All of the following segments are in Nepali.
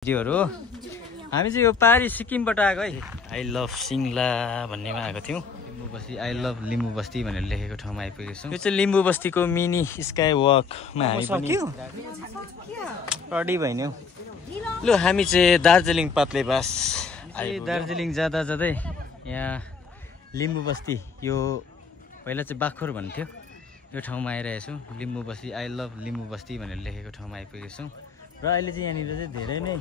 भिडियोहरु हामी चाहिँ यो पारी सिक्किमबाट आएको है। आई लभ सिङ्ला भन्नेमा आएको थियौँ। लिम्बू बस्ती आई लभ लिम्बू बस्ती भनेर लेखेको ठाउँमा आइपुगेको छौँ। यो चाहिँ लिम्बू बस्तीको मिनी स्काई वकमा हामी पनि रेडी भइन्यौ। लु हामी चाहिँ दार्जिलिङ पात्लेबास दार्जिलिङ जाँदा जाँदै यहाँ लिम्बू बस्ती यो पहिला चाहिँ बाखोर भन्थ्यो यो ठाउँमा आइरहेको छौँ। लिम्बू बस्ती आई लभ लिम्बू बस्ती भनेर लेखेको ठाउँमा आइपुगेको छौँ र अहिले चाहिँ यहाँनिर चाहिँ धेरै नै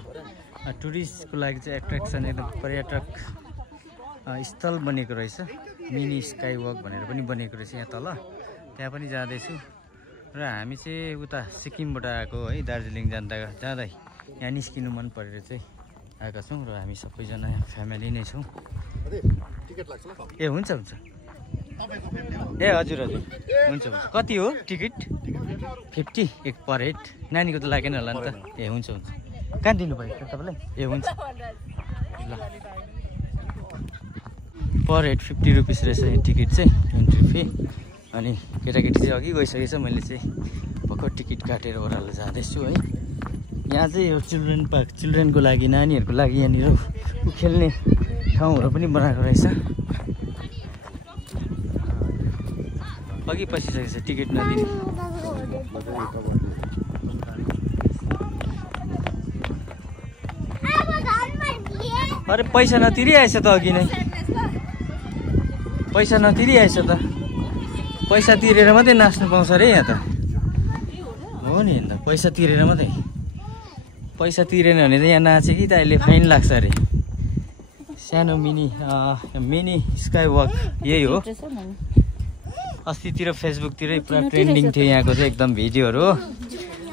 टुरिस्टको लागि चाहिँ एट्र्याक्सन एकदम पर्यटक स्थल बनेको रहेछ। मिनी स्काई वक भनेर पनि बनेको रहेछ यहाँ तल, त्यहाँ पनि जाँदैछु। र हामी चाहिँ उता सिक्किमबाट आएको है, दार्जिलिङ जाँदै यहाँ निस्किनु मन परेर चाहिँ आएका छौँ र हामी सबैजना फ्यामिली नै छौँ। ए हुन्छ हुन्छ ए हजुर हजुर हुन्छ हुन्छ। कति हो टिकट? 50 एक पर हेड। नानीको त लागेन होला नि त? ए हुन्छ हुन्छ। कहाँ दिनुभयो त तपाईँलाई? ए हुन्छ ल। पर हेड 50 रुपिस रहेछ यो टिकट चाहिँ, इन्ट्री फी। अनि केटाकेटी चाहिँ अघि गइसकेछ, मैले चाहिँ भर्खर टिकट काटेर ओह्रालो जाँदैछु है। यहाँ चाहिँ यो चिल्ड्रेन पार्क, चिल्ड्रेनको लागि, नानीहरूको लागि यहाँनिर खेल्ने ठाउँहरू पनि बनाएको रहेछ। अघि पसिसकेछ टिकट नदिने। अरे पैसा नतिरी आएछ त अघि नै, पैसा नतिरी आएछ त। पैसा तिरेर मात्रै नाच्नु पाउँछ अरे यहाँ त। हो नि अन्त पैसा तिरेर मात्रै। पैसा तिरेन भने त यहाँ नाचे कि त अहिले फाइन लाग्छ अरे। सानो मिनी स्काई वक यही हो। अस्तितिर फेसबुकतिरै पुरा ट्रेन्डिङ थियो यहाँको चाहिँ एकदम भिडियोहरू।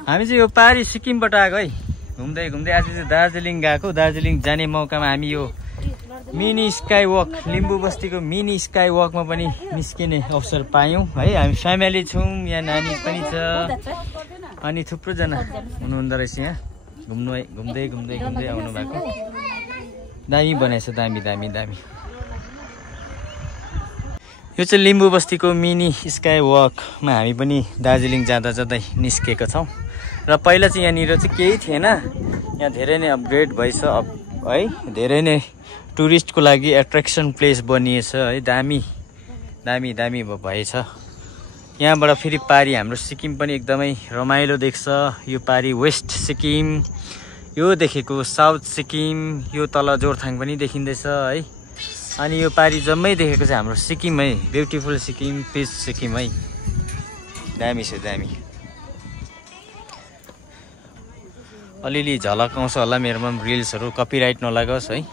हामी चाहिँ यो पारी सिक्किमबाट आएको है, घुम्दै घुम्दै आज चाहिँ दार्जिलिङ गएको। दार्जिलिङ जाने मौकामा हामी यो मिनी स्काई वक, लिम्बू बस्तीको मिनी स्काई वकमा पनि निस्किने अवसर पायौँ है। हामी फ्यामिली छौँ, यहाँ नानी पनि छ अनि थुप्रोजना हुनुहुँदो रहेछ यहाँ। घुम्दै आउनु भएको। दामी बनाएछ, दामी दामी दामी। यो चाहिँ लिम्बू बस्तीको मिनी स्काई वकमा हामी पनि दार्जिलिङ जाँदा जाँदै निस्केका छौँ। र पहिला चाहिँ यहाँनिर चाहिँ केही थिएन, यहाँ धेरै नै अपग्रेड भएछ है। धेरै नै टुरिस्टको लागि एट्र्याक्सन प्लेस बनिएछ है। दामी दामी दामी भएछ। यहाँबाट फेरि पारी हाम्रो सिक्किम पनि एकदमै रमाइलो देख्छ। यो पारी वेस्ट सिक्किम, यो देखेको साउथ सिक्किम, यो तल जोरथाङ पनि देखिँदैछ है। अनि यो पारी जम्मै देखेको चाहिँ हाम्रो सिक्किम है, ब्युटिफुल सिक्किम, पिस सिक्किम है। दामी छ दामी। अलिअलि झलक आउँछ होला मेरोमा पनि रिल्सहरू, कपिराइट नलागोस् है।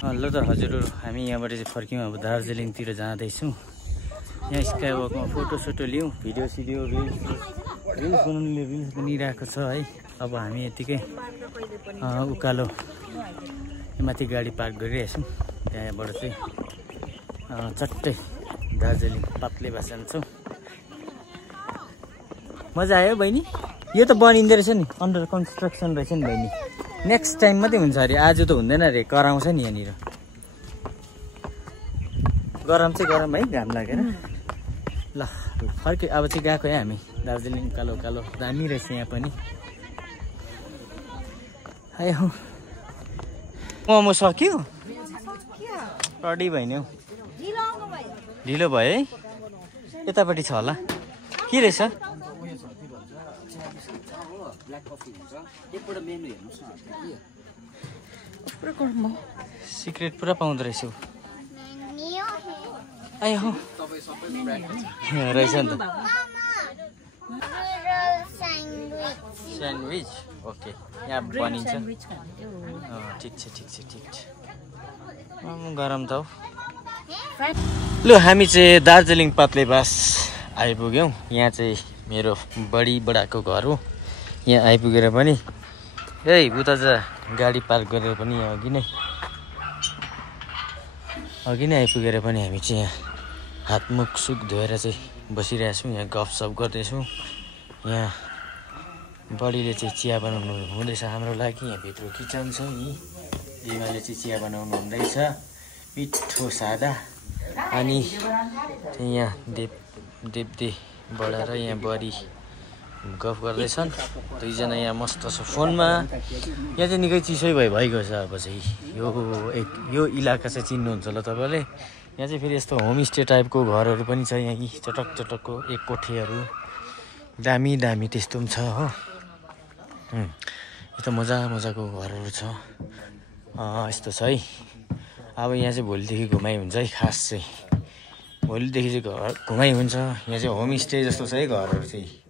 ल त हजुरहरू, हामी यहाँबाट चाहिँ फर्क्यौँ अब दार्जिलिङतिर जाँदैछौँ। यहाँ स्काई वकमा फोटोसोटो लियौँ, भिडियो रिल्स बनाउनुले रिल्स बनिरहेको छ है। अब हामी यतिकै उकालो माथि गाडी पार्क गरिरहेछौँ। त्यहाँबाट चाहिँ चट्टै दार्जिलिङ पात्लेबास जान्छौँ। मजा आयो बहिनी? यो त बनिँदो रहेछ नि, अन्डर कन्स्ट्रक्सन रहेछ नि बहिनी। नेक्स्ट टाइम मात्रै हुन्छ अरे, आज त हुँदैन अरे, कराउँछ नि यहाँनिर। गरम चाहिँ गरम है, घाम लागेर। ल फर्के अब चाहिँ गएको है हामी दार्जिलिङ। कालो कालो दामी रहेछ यहाँ पनि। आयो मोमो सक्यो, रेडी भइन्यौ। ढिलो भयो है। यतापट्टि छ होला के रहेछ? सिक्रेट पुरा पाउँदो रहेछ आयो रहेछ नि त। स्यान्डविच ओके, यहाँ बनिन्छ। ठिक छ ठिक छ ठिक छ। गरम त हो। लु हामी चाहिँ दार्जिलिङ पात्लेबास आइपुग्यौँ। यहाँ चाहिँ मेरो बडाको घर हो। यहाँ आइपुगेर पनि उता चाहिँ गाडी पार्क गरेर पनि यहाँ अघि नै आइपुगेर पनि हामी चाहिँ यहाँ हातमुख सुख धोएर चाहिँ बसिरहेछौँ। यहाँ गफसफ गर्दैछौँ। यहाँ बडीले चाहिँ चिया बनाउनु हुँदैछ हाम्रो लागि। यहाँ भित्र किचन छ। यी दिमाले चाहिँ चिया बनाउनु हुँदैछ, मिठो सादा। अनि यहाँ देब्दे बढाएर यहाँ बडी गफ गर्दैछन् दुईजना यहाँ मस्त छ फोनमा। यहाँ चाहिँ निकै चिसै भइगयो छ अब चाहिँ यो इलाका चाहिँ चिन्नुहुन्छ होला तपाईँले। यहाँ चाहिँ फेरि यस्तो होमस्टे टाइपको घरहरू पनि छ यहाँ चटक चटकको एक कोठेहरू दामी दामी त्यस्तो पनि छ हो। यस्तो मजाको घरहरू छ यस्तो छ है। अब यहाँ चाहिँ भोलिदेखि घुमाइ हुन्छ है। खास चाहिँ भोलिदेखि चाहिँ घर घुमाइ हुन्छ। यहाँ चाहिँ होमस्टे जस्तो छ है घरहरू चाहिँ।